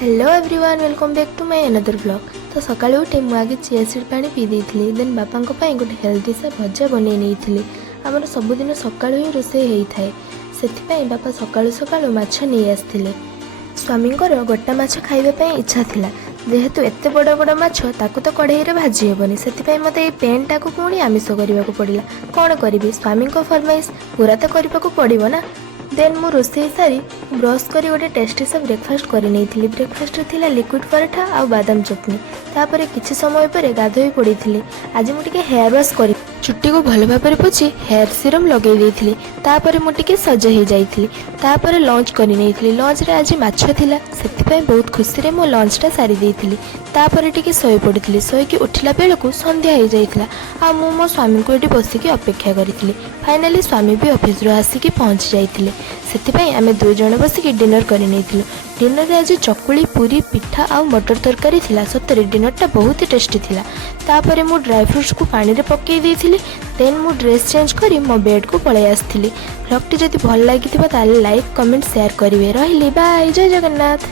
Hello everyone welcome back to my another blog. तो सकाळु उठे मु आगे चिया सीड पानी पी देथिली। देन बापा को पाई गोटे हेल्दी सा भजा बनै नेइथिली। हमर सबुदिन सकाळु ही रोसे हेई थाए, सेथि पाई बापा सकाळु सकाळु माछ नै आस्थिले। स्वामी गोटा माछ खाइबा पाई इच्छा थिला, जेहेतु एते बड़ बड़ माछ ताकू तो कढ़ाई रे भाजी हेबनी, सेथि पाई मते ए पेन टाकू पुणी आमिष करबाकू पड़िला। कोन करिवि, स्वामी को फरमाइश पूरा तो करबाकू पड़िबो ना। देन मु रोसे सारी ब्रश करी गोटे टेस्टी सा ब्रेकफास्ट करी नहीं। ब्रेकफास्ट थिला लिक्विड पराठा आ बादाम चटनी। तापर किछि समय पर गाधोई पड़ी थी। आज मुझे हेयर वाश कर चुट्टी को भल भाव पोछि हेयर सीरम लगे देइथिली। तापर मुझे सज हो जाइथिली। तापर लंच करी नहीं। लंच रे आज माछ थिला, सेथिपाई बहुत खुशी रे मो लंचटा सारी देइथिली। तापर टिके सोई पड़ी। सोईकी उठिला बेलकू संध्या हो जाइथिला। आ मु मो स्वामी को एटी बसिकी अपेक्षा करिथिली। फाइनली स्वामी भी ऑफिस रो आसिकी पहुंच जाइथिले। सेथिपाई आमे दुई जण बसिकी डिनर करी नैथिलु। डिनर रे आज चकुली पूरी पिठा आ मटर तरकारी थिला। सतरे डिनरटा बहुत ही टेस्टी थिला। तापर मु ड्राई फ्रूट्स को पानी रे पकई देइथिली। देन मु ड्रेस चेंज करी मो बेड को पळै आस्थिली। ब्लॉग टी जदि भल लागिथिबा ताले लाइक कमेंट शेयर करिवे। रहिली बाय, जय जगन्नाथ।